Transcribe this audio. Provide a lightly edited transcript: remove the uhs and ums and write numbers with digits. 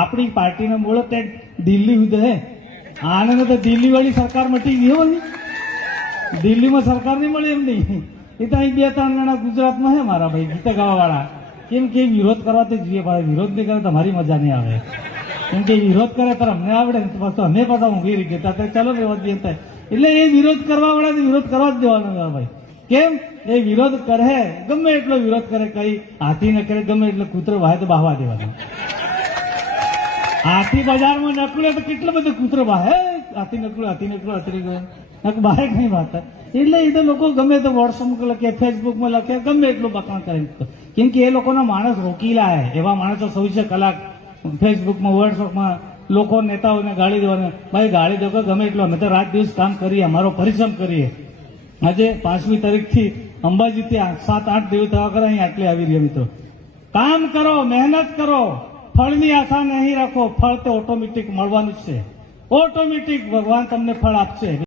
આપણી પાર્ટીને બોલો તે દિલ્હી સુધી હે આને તો દિલ્હી વાળી સરકાર મટી ગઈ હો દિલ્હીમાં સરકાર નહીં મળી એમ નહીં એ તો અહીં 2-3 જણા ગુજરાતમાં હે મારા ભાઈ ગીત ગાવા વાળા કેમ કે વિરોધ કરવા તો જોઈએ ભાઈ વિરોધ નહીં કરે તો મારી મજા નહીં આવે કેમ કે વિરોધ કરે તો અમને આવડે ને તો અમે પાછા ઊંઘી રહી ગયા ચાલો રેવા દઈએ થાય એટલે એ વિરોધ કરવા વાળા વિરોધ કરવા જ દેવાનો ભાઈ કેમ એ વિરોધ કરે ગમે એટલો વિરોધ કરે કઈ હાથી ન કરે ગમે એટલે કૂતરો વાહે તો બાહવા દેવાનો હાથી બજારમાં નકળે તો કેટલો બધો કૂતરો વાહે હાથી નકળો બહાર કઈ વાત એટલે એ તો લોકો ગમે તો વોટ્સઅપ લખે ફેસબુકમાં લખે ગમે એટલું બખાણ કરે કેમ કે એ લોકોના માણસ રોકીલા હે એવા માણસો 24 કલાક ફેસબુકમાં વોટ્સઅપમાં લોકો નેતાઓને ગાળી દેવાને ભાઈ ગાળી દો ગમે એટલું અમે તો રાત દિવસ કામ કરીએ અમારો પરિશ્રમ કરીએ આજે 5મી તારીખથી અંબાજીથી 7-8 દિવસ થવા કરે અહીં આટલી આવી રહ્યા મિત્રો કામ કરો મહેનત કરો ફળની આશા નહીં રાખો ફળ તે ઓટોમેટિક મળવાનું જ છે ઓટોમેટિક ભગવાન તમને ફળ આપશે